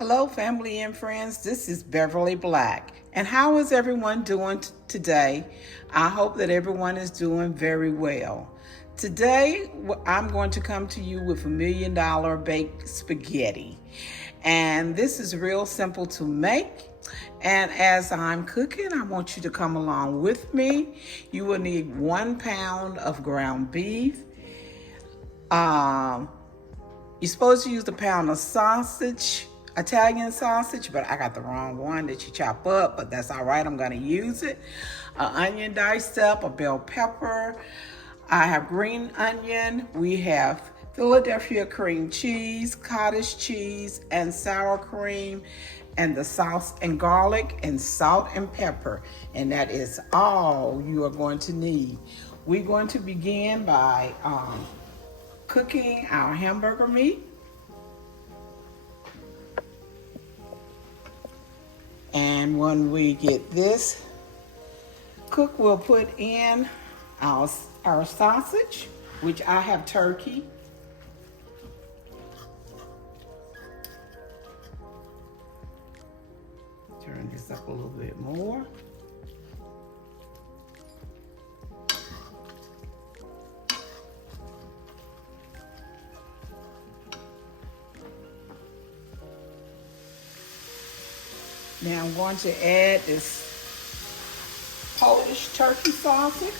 Hello, family and friends. This is Beverly Black. And how is everyone doing today? I hope that everyone is doing very well. Today, I'm going to come to you with $1,000,000 baked spaghetti. And this is real simple to make. And as I'm cooking, I want you to come along with me. You will need 1 pound of ground beef. Um, You're supposed to use a pound of sausage, Italian sausage, but I got the wrong one that you chop up, but that's all right. I'm going to use it. An onion diced up, a bell pepper. I have green onion. We have Philadelphia cream cheese, cottage cheese, and sour cream, and the sauce and garlic and salt and pepper. And that is all you are going to need. We're going to begin by cooking our hamburger meat. And when we get this cooked, we'll put in our sausage, which I have turkey. Turn this up a little bit more. Now I'm going to add this Polish turkey sausage.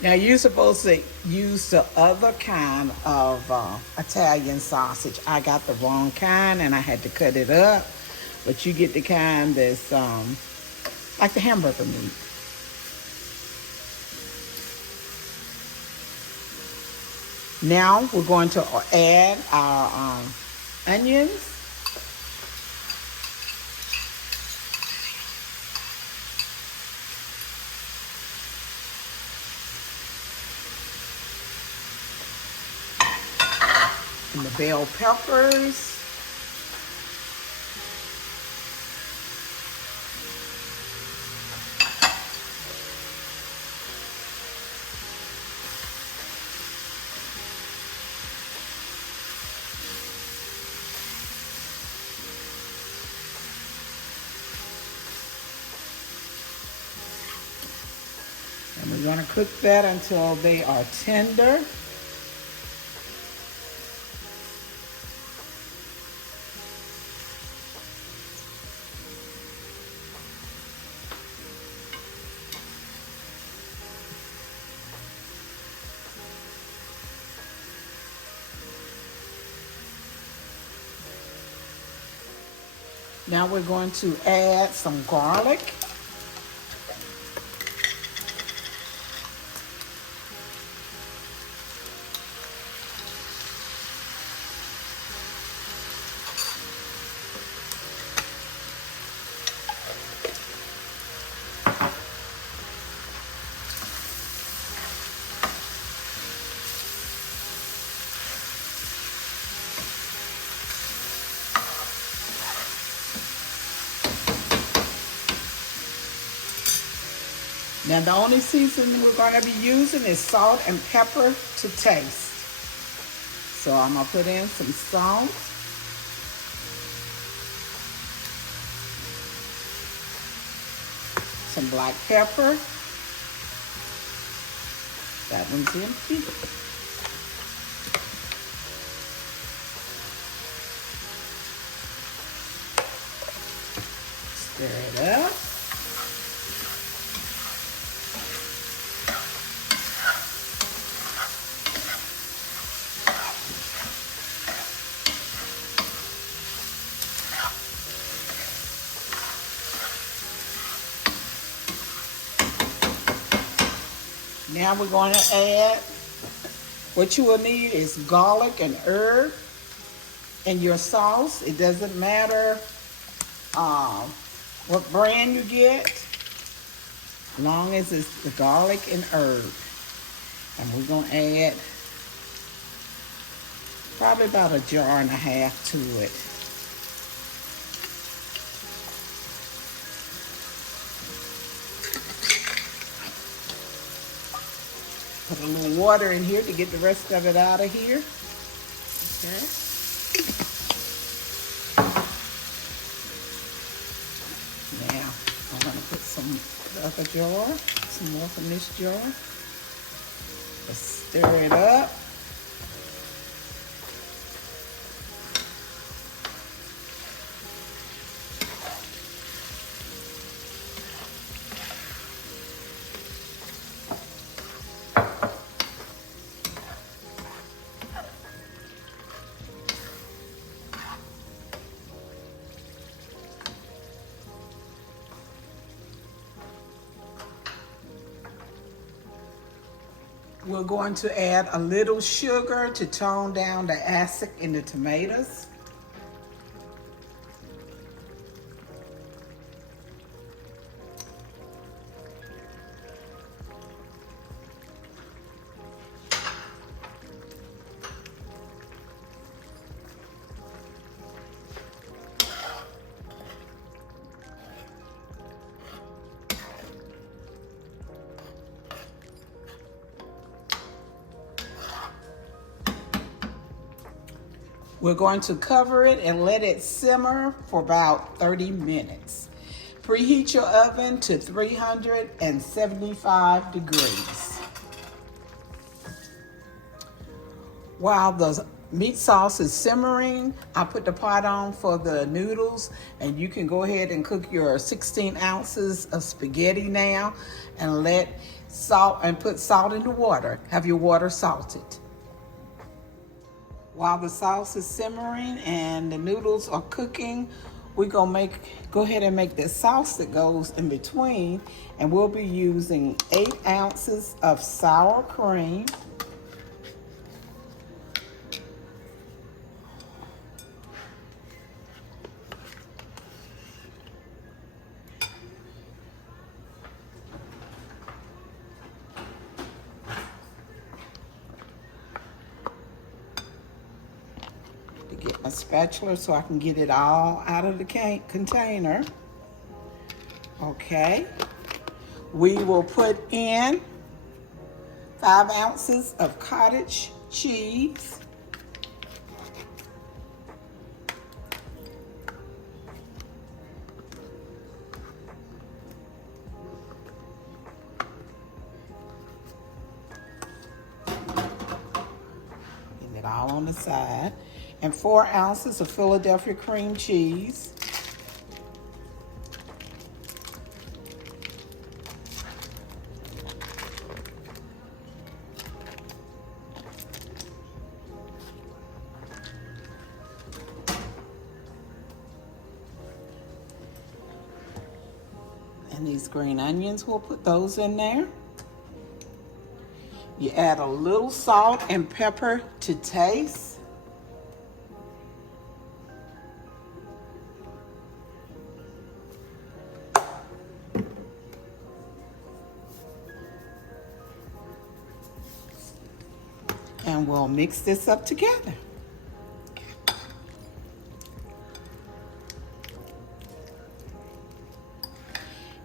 Now you're supposed to use the other kind of Italian sausage. I got the wrong kind and I had to cut it up. But you get the kind that's like the hamburger meat. Now we're going to add our onions. And the bell peppers. And we're going to cook that until they are tender. Now we're going to add some garlic. Now the only seasoning we're going to be using is salt and pepper to taste. So I'm going to put in some salt. Some black pepper. That one's empty. Stir it up. Now we're going to add, what you will need is garlic and herb in your sauce. It doesn't matter what brand you get. long as it's the garlic and herb. And we're gonna add probably about a jar and a half to it. Put a little water in here to get the rest of it out of here. Okay. Now, I'm gonna put some the other jar, some more from this jar. Let's stir it up. We're going to add a little sugar to tone down the acid in the tomatoes. We're going to cover it and let it simmer for about 30 minutes. Preheat your oven to 375 degrees. While the meat sauce is simmering, I put the pot on for the noodles, and you can go ahead and cook your 16 ounces of spaghetti now and put salt in the water. Have your water salted. While the sauce is simmering and the noodles are cooking, we're gonna go ahead and make this sauce that goes in between, and we'll be using 8 ounces of sour cream, get my spatula so I can get it all out of the container. Okay. We will put in 5 ounces of cottage cheese. Get it all on the side. And 4 ounces of Philadelphia cream cheese. And these green onions, we'll put those in there. You add a little salt and pepper to taste. And we'll mix this up together.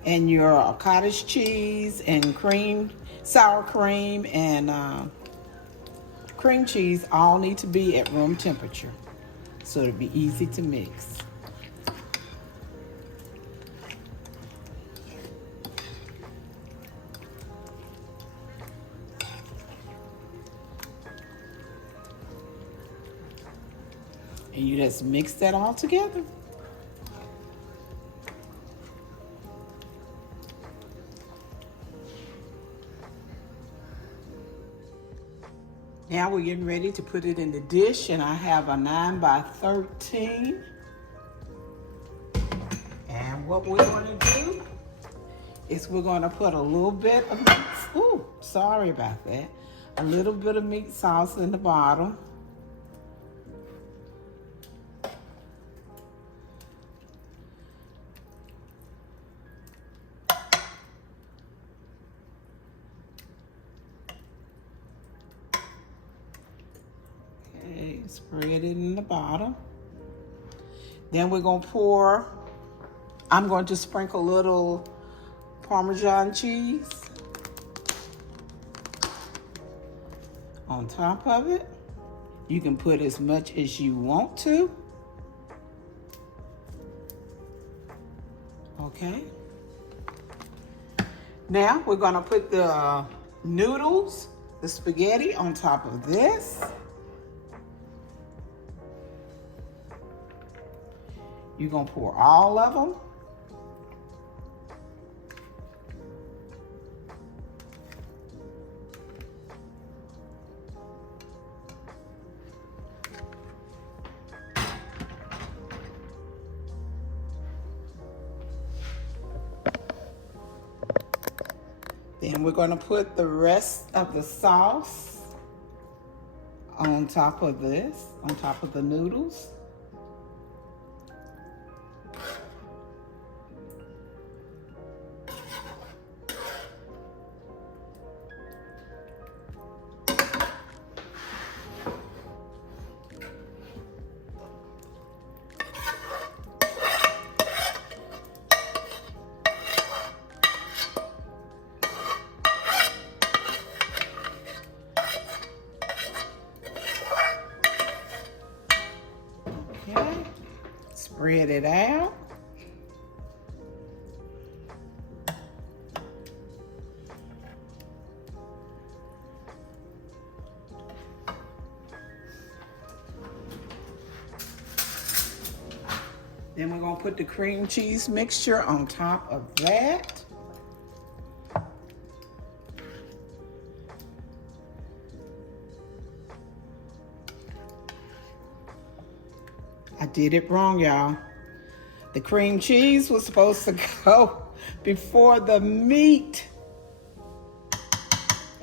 And your cottage cheese and sour cream and cream cheese all need to be at room temperature, so it'll be easy to mix. And you just mix that all together. Now we're getting ready to put it in the dish, and I have a 9 by 13. And what we're going to do is we're going to put a little bit of a little bit of meat sauce in the bottom. spread it in the bottom. Then we're gonna pour, I'm going to sprinkle a little Parmesan cheese on top of it. You can put as much as you want to. Okay. Now we're gonna put the noodles, the spaghetti on top of this. You're gonna pour all of them. Then we're gonna put the rest of the sauce on top of this, on top of the noodles. Okay, spread it out. Then we're gonna put the cream cheese mixture on top of that. I did it wrong, y'all. The cream cheese was supposed to go before the meat,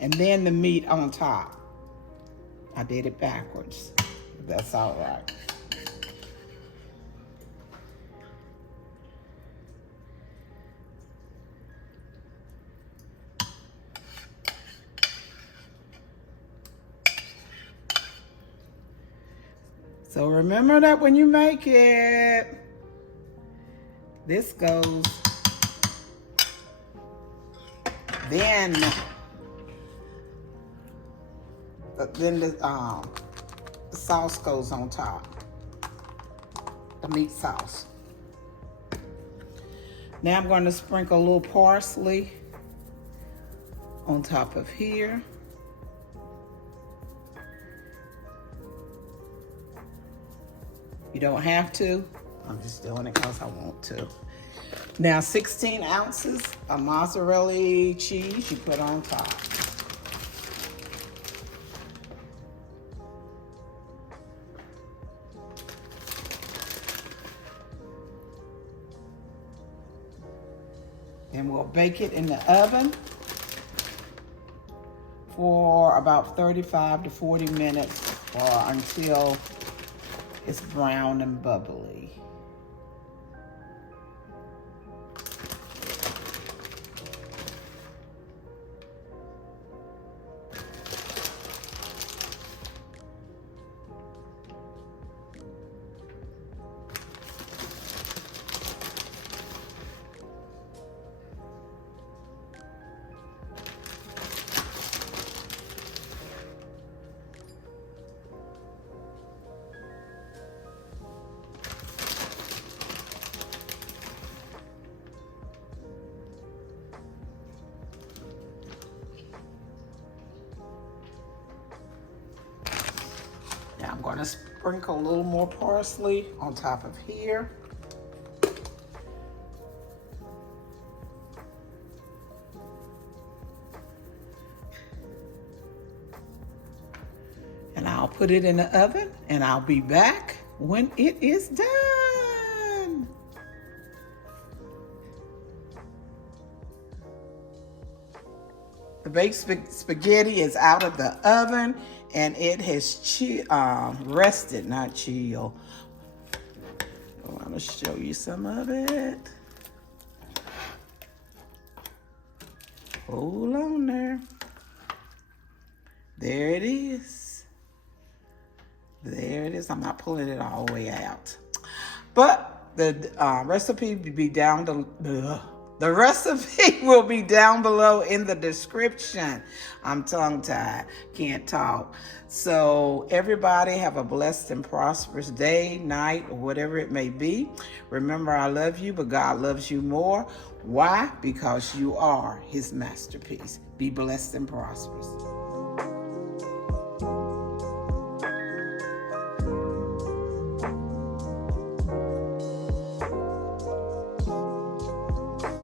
and then the meat on top. I did it backwards. That's all right. So remember that when you make it, this goes, then the sauce goes on top, the meat sauce. Now I'm going to sprinkle a little parsley on top of here. You don't have to. I'm just doing it because I want to. Now 16 ounces of mozzarella cheese you put on top. And we'll bake it in the oven for about 35 to 40 minutes or until it's brown and bubbly. Now I'm going to sprinkle a little more parsley on top of here. And I'll put it in the oven and I'll be back when it is done. The baked spaghetti is out of the oven and it has rested, not chilled. Oh, I'm gonna show you some of it. Hold on there. There it is. There it is. I'm not pulling it all the way out. But the recipe will be down the recipe will be down below in the description. I'm tongue-tied, can't talk. So everybody have a blessed and prosperous day, night, or whatever it may be. Remember, I love you, but God loves you more. Why? Because you are his masterpiece. Be blessed and prosperous.